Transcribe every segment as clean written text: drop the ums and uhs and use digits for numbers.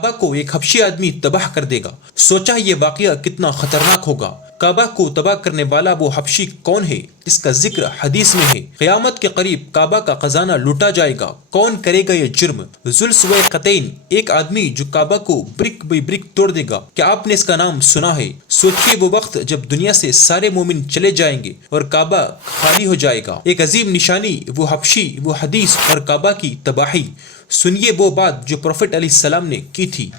کعبہ کو ایک حبشی آدمی تباہ کر دے گا۔ سوچا یہ واقعہ کتنا خطرناک ہوگا۔ کعبہ کو تباہ کرنے والا وہ حبشی کون ہے جس کا ذکر حدیث میں ہے؟ قیامت کے قریب کعبہ کا خزانہ لوٹا جائے گا، کون کرے گا یہ جرم؟ ذوالسویقتین، ایک آدمی جو کعبہ کو برک بئی برک توڑ دے گا، کیا آپ نے اس کا نام سنا ہے؟ سوچئے وہ وقت جب دنیا سے سارے مومن چلے جائیں گے اور کعبہ خالی ہو جائے گا۔ ایک عظیم نشانی، وہ حبشی، وہ حدیث اور کعبہ کی تباہی۔ سنیے وہ بات جو پروفٹ علیہ السلام نے کی تھی۔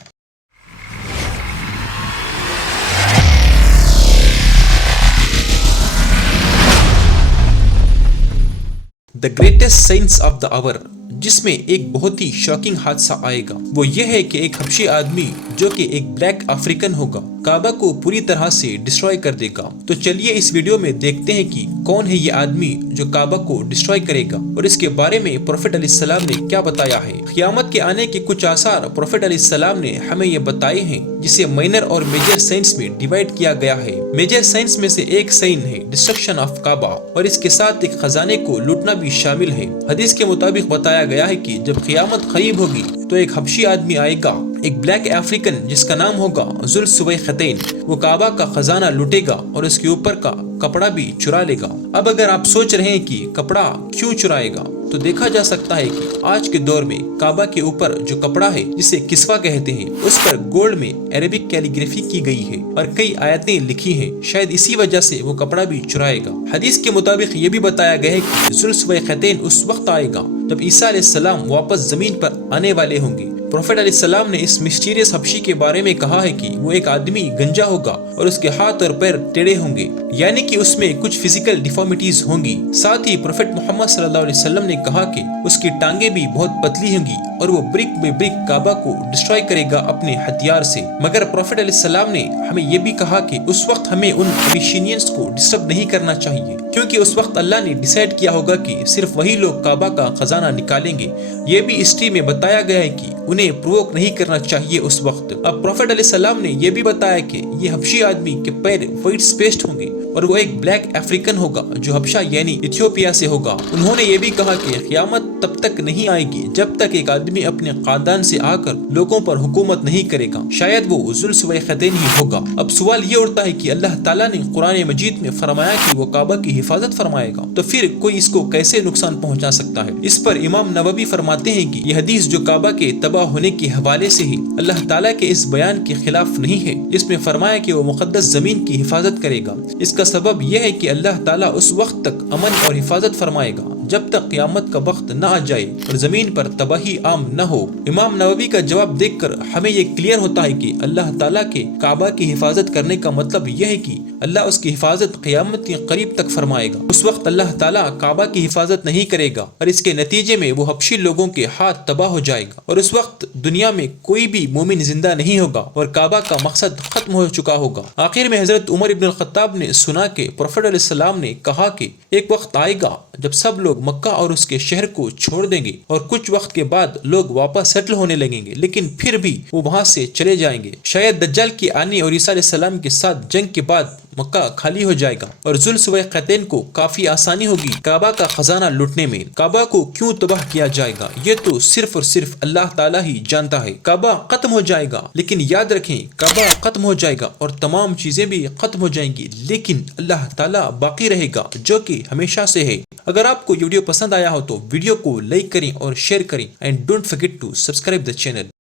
The greatest science of the hour, جس میں ایک بہت ہی شاکنگ حادثہ آئے گا، وہ یہ ہے کہ ایک حبشی آدمی جو کہ ایک بلیک افریقن ہوگا کعبہ کو پوری طرح سے ڈسٹروائے کر دے گا۔ تو چلیے اس ویڈیو میں دیکھتے ہیں کہ کون ہے یہ آدمی جو کعبہ کو ڈسٹروائے کرے گا اور اس کے بارے میں پروفٹ علیہ السلام نے کیا بتایا ہے۔ قیامت کے آنے کے کچھ آثار پروفٹ علیہ السلام نے ہمیں یہ بتائے ہیں، جسے مائنر اور میجر سائنس میں ڈیوائیڈ کیا گیا ہے۔ میجر سائنس میں سے ایک سائن ہے ڈسٹرکشن آف کعبہ، اور اس کے ساتھ ایک خزانے کو لوٹنا بھی شامل ہے۔ حدیث کے مطابق بتایا گیا ہے کہ جب قیامت قریب ہوگی تو ایک حبشی آدمی آئے گا، ایک بلیک افریقن جس کا نام ہوگا ذوالسویقتین۔ وہ کعبہ کا خزانہ لوٹے گا اور اس کے اوپر کا کپڑا بھی چرا لے گا۔ اب اگر آپ سوچ رہے ہیں کہ کپڑا کیوں چرائے گا، تو دیکھا جا سکتا ہے کہ آج کے دور میں کعبہ کے اوپر جو کپڑا ہے جسے کسوہ کہتے ہیں، اس پر گولڈ میں عربک کیلیگرافی کی گئی ہے اور کئی آیتیں لکھی ہیں، شاید اسی وجہ سے وہ کپڑا بھی چرائے گا۔ حدیث کے مطابق یہ بھی بتایا گیا ہے کہ ذوالسویقتین اس وقت آئے گا جب عیسیٰ علیہ السلام واپس زمین پر آنے والے ہوں گے۔ پروفٹ علیہ السلام نے اس مسٹیریس حبشی کے بارے میں کہا ہے کہ وہ ایک آدمی گنجا ہوگا اور اس کے ہاتھ اور پیر ٹیڑھے ہوں گے، یعنی کہ اس میں کچھ فزیکل ڈیفارمیٹیز ہوں گی۔ ساتھ ہی پروفٹ محمد صلی اللہ علیہ وسلم نے کہا کہ اس کی ٹانگیں بھی بہت پتلی ہوں گی اور وہ برک بے برک کعبہ کو ڈسٹروائے کرے گا اپنے ہتھیار سے۔ مگر پروفٹ علیہ السلام نے ہمیں یہ بھی کہا کہ اس وقت ہمیں ان ابیشینینز کو ڈسٹرب نہیں کرنا چاہیے، کیونکہ اس وقت اللہ نے ڈیسائیڈ کیا ہوگا کہ صرف وہی لوگ کعبہ کا خزانہ نکالیں گے۔ یہ بھی ہسٹری میں بتایا گیا ہے کہ انہیں پرووک نہیں کرنا چاہیے اس وقت۔ اب پروفٹ علیہ السلام نے یہ بھی بتایا کہ یہ حبشی آدمی کے پیر وائٹ سپیسٹ ہوں گے اور وہ ایک بلیک افریقن ہوگا جو حبشہ یعنی ایتھیوپیا سے ہوگا۔ انہوں نے یہ بھی کہا کہ قیامت تب تک نہیں آئے گی جب تک ایک آدمی اپنے خاندان سے آ کر لوگوں پر حکومت نہیں کرے گا، شاید وہ ذوالسویقتین ہی ہوگا۔ اب سوال یہ اٹھتا ہے کہ اللہ تعالیٰ نے قرآن مجید میں فرمایا کہ وہ کعبہ کی حفاظت فرمائے گا، تو پھر کوئی اس کو کیسے نقصان پہنچا سکتا ہے؟ اس پر امام نووی فرماتے ہیں کہ یہ حدیث جو کعبہ کے تباہ ہونے کے حوالے سے ہی اللہ تعالیٰ کے اس بیان کے خلاف نہیں ہے جس میں فرمایا کہ وہ مقدس زمین کی حفاظت کرے گا۔ اس کا سبب یہ ہے کہ اللہ تعالیٰ اس وقت تک امن اور حفاظت فرمائے گا جب تک قیامت کا وقت نہ آ جائے اور زمین پر تباہی عام نہ ہو۔ امام نووی کا جواب دیکھ کر ہمیں یہ کلیئر ہوتا ہے کہ اللہ تعالیٰ کے کعبہ کی حفاظت کرنے کا مطلب یہ ہے کہ اللہ اس کی حفاظت قیامت کے قریب تک فرمائے گا۔ اس وقت اللہ تعالیٰ کعبہ کی حفاظت نہیں کرے گا اور اس کے نتیجے میں وہ حبشی لوگوں کے ہاتھ تباہ ہو جائے گا، اور اس وقت دنیا میں کوئی بھی مومن زندہ نہیں ہوگا اور کعبہ کا مقصد ختم ہو چکا ہوگا۔ آخر میں حضرت عمر ابن الخطاب نے سنا کہ پروفٹ علیہ السلام نے کہا کہ ایک وقت آئے گا جب سب لوگ مکہ اور اس کے شہر کو چھوڑ دیں گے اور کچھ وقت کے بعد لوگ واپس سیٹل ہونے لگیں گے، لیکن پھر بھی وہ وہاں سے چلے جائیں گے۔ شاید دجال کے آنے اور عیسیٰ علیہ السلام کے ساتھ جنگ کے بعد مکہ خالی ہو جائے گا اور ذوالسویقتین کو کافی آسانی ہوگی کعبہ کا خزانہ لوٹنے میں۔ کعبہ کو کیوں تباہ کیا جائے گا یہ تو صرف اور صرف اللہ تعالیٰ ہی جانتا ہے۔ کعبہ ختم ہو جائے گا، لیکن یاد رکھیں کعبہ ختم ہو جائے گا اور تمام چیزیں بھی ختم ہو جائیں گی، لیکن اللہ تعالیٰ باقی رہے گا جو کہ ہمیشہ سے ہے۔ اگر آپ کو یہ ویڈیو پسند آیا ہو تو ویڈیو کو لائک کریں اور شیئر کریں، and don't forget to subscribe the channel.